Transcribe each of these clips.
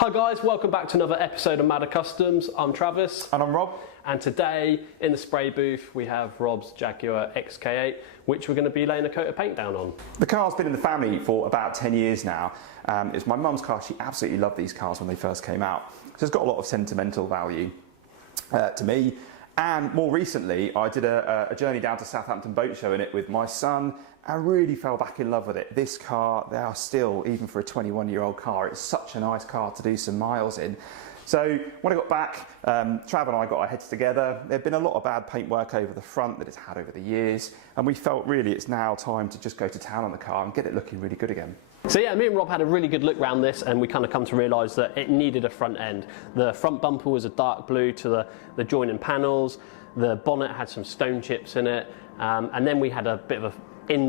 Hi guys, welcome back to another episode of Madder Customs. I'm Travis. And I'm Rob. And today in the spray booth we have Rob's Jaguar XK8, which we're going to be laying a coat of paint down on. The car's been in the family for about 10 years now. It's my mum's car. She absolutely loved these cars when they first came out. So it's got a lot of sentimental value to me. And more recently, I did a journey down to Southampton Boat Show in it with my son and really fell back in love with it. This car, they are still, even for a 21-year-old car, it's such a nice car to do some miles in. So when I got back, Trav and I got our heads together. There'd been a lot of bad paintwork over the front that it's had over the years, and we felt really it's now time to just go to town on the car and get it looking really good again. So yeah, me and Rob had a really good look around this, and we kind of come to realise that it needed a front end. The front bumper was a dark blue to the joining panels. The bonnet had some stone chips in it, and then we had a bit of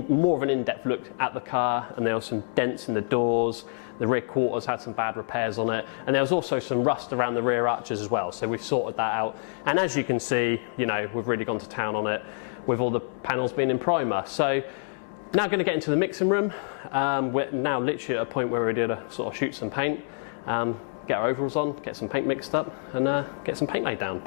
more of an in-depth look at the car, and there were some dents in the doors. The rear quarters had some bad repairs on it, and there was also some rust around the rear arches as well, so we've sorted that out. And as you can see, you know, we've really gone to town on it with all the panels being in primer. So now going to get into the mixing room. We're now literally at a point where we're ready to sort of shoot some paint, get our overalls on, get some paint mixed up, and get some paint laid down.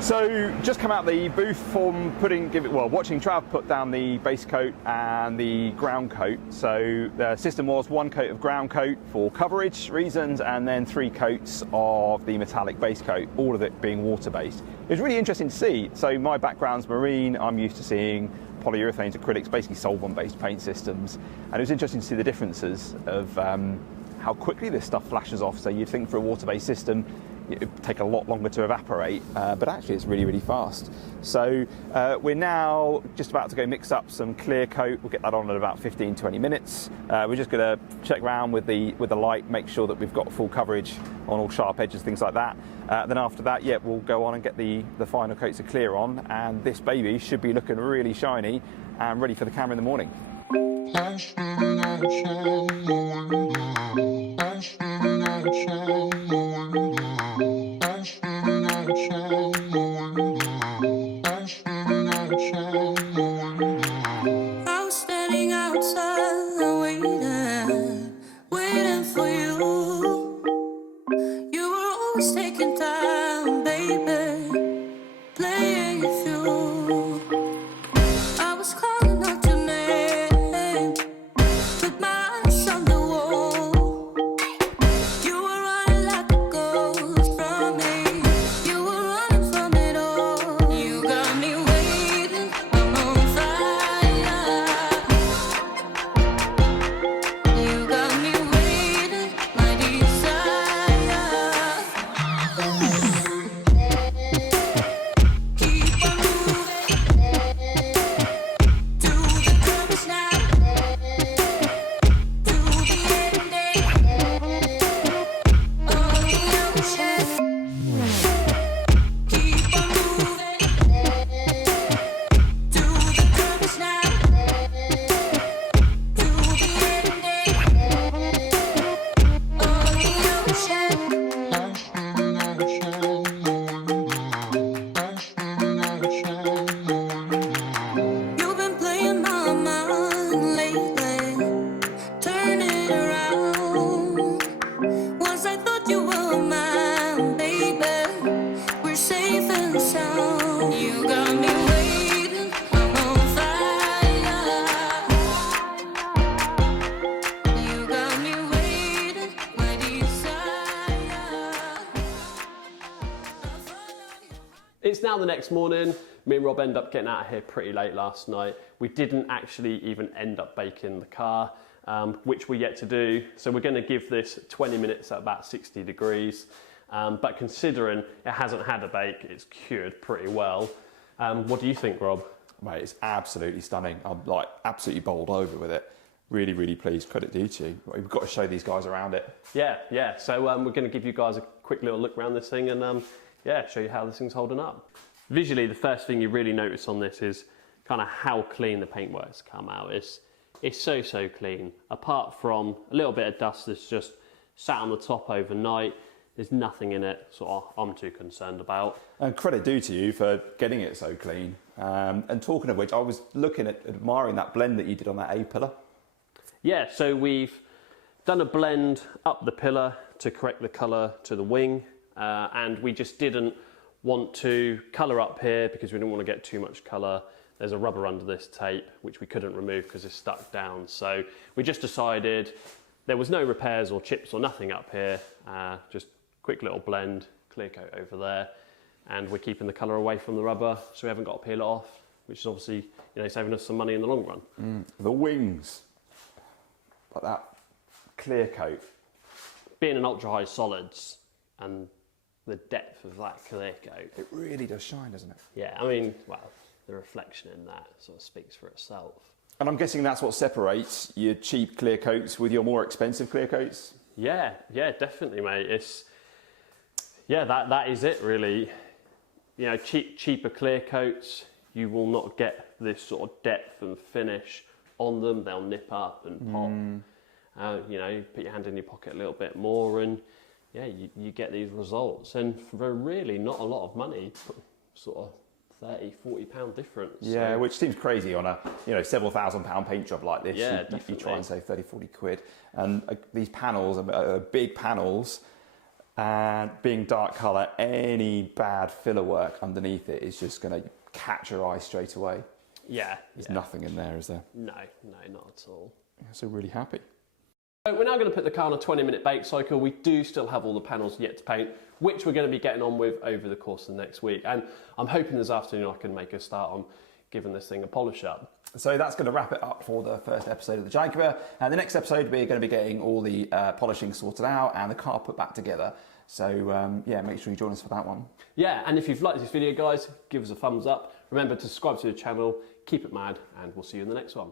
So just come out the booth from watching Trav put down the base coat and the ground coat. So the system was 1 coat of ground coat for coverage reasons, and then 3 coats of the metallic base coat, all of it being water based. It was really interesting to see. So my background's marine, I'm used to seeing polyurethanes, acrylics, basically solvent based paint systems, and it was interesting to see the differences of how quickly this stuff flashes off. So you'd think for a water based system it would take a lot longer to evaporate, but actually it's really, really fast. So we're now just about to go mix up some clear coat. We'll get that on in about 15-20 minutes. We're just going to check around with the light, make sure that we've got full coverage on all sharp edges, things like that. Then after that, yeah, we'll go on and get the final coats of clear on, and this baby should be looking really shiny and ready for the camera in the morning. I was standing outside waiting for you. You were always taking time, baby, playing it through. I was calling out your name with my eyes on the wall. You were running like a the next morning, me and Rob end up getting out of here pretty late last night. We didn't actually even end up baking the car, which we're yet to do. So we're going to give this 20 minutes at about 60 degrees. But considering it hasn't had a bake, it's cured pretty well. What do you think, Rob? Mate, it's absolutely stunning. I'm like absolutely bowled over with it. Really, really pleased. Credit due to you. We've got to show these guys around it. Yeah. So we're going to give you guys a quick little look around this thing and yeah, show you how this thing's holding up. Visually, the first thing you really notice on this is kind of how clean the paintwork's come out. It's so clean. Apart from a little bit of dust that's just sat on the top overnight, there's nothing in it sort of I'm too concerned about. And credit due to you for getting it so clean. And talking of which, I was looking at admiring that blend that you did on that A-pillar. Yeah, so we've done a blend up the pillar to correct the colour to the wing, and we just didn't want to colour up here because we didn't want to get too much colour. There's a rubber under this tape which we couldn't remove because it's stuck down, so we just decided there was no repairs or chips or nothing up here, just quick little blend, clear coat over there, and we're keeping the colour away from the rubber so we haven't got to peel it off, which is obviously, you know, saving us some money in the long run. The wings, like that clear coat. Being an ultra high solids and the depth of that clear coat. It really does shine, doesn't it? Yeah, I mean, well, the reflection in that sort of speaks for itself. And I'm guessing that's what separates your cheap clear coats with your more expensive clear coats? Yeah, definitely, mate. That is it, really. You know, cheaper clear coats, you will not get this sort of depth and finish on them. They'll nip up and pop. You know, put your hand in your pocket a little bit more and yeah, you get these results. And for really not a lot of money, sort of 30, 40 pound difference. Yeah, so, which seems crazy on a, you know, several £1,000 paint job like this. Yeah, you try and save 30, 40 quid. And these panels are big panels, and being dark colour, any bad filler work underneath it is just going to catch your eye straight away. Yeah. There's nothing in there, is there? No, not at all. Yeah, so really happy. So we're now going to put the car on a 20-minute bake cycle. We do still have all the panels yet to paint, which we're going to be getting on with over the course of the next week. And I'm hoping this afternoon I can make a start on giving this thing a polish up. So that's going to wrap it up for the first episode of the Jaguar. And the next episode, we're going to be getting all the polishing sorted out and the car put back together. So yeah, make sure you join us for that one. Yeah, and if you've liked this video, guys, give us a thumbs up. Remember to subscribe to the channel, keep it mad, and we'll see you in the next one.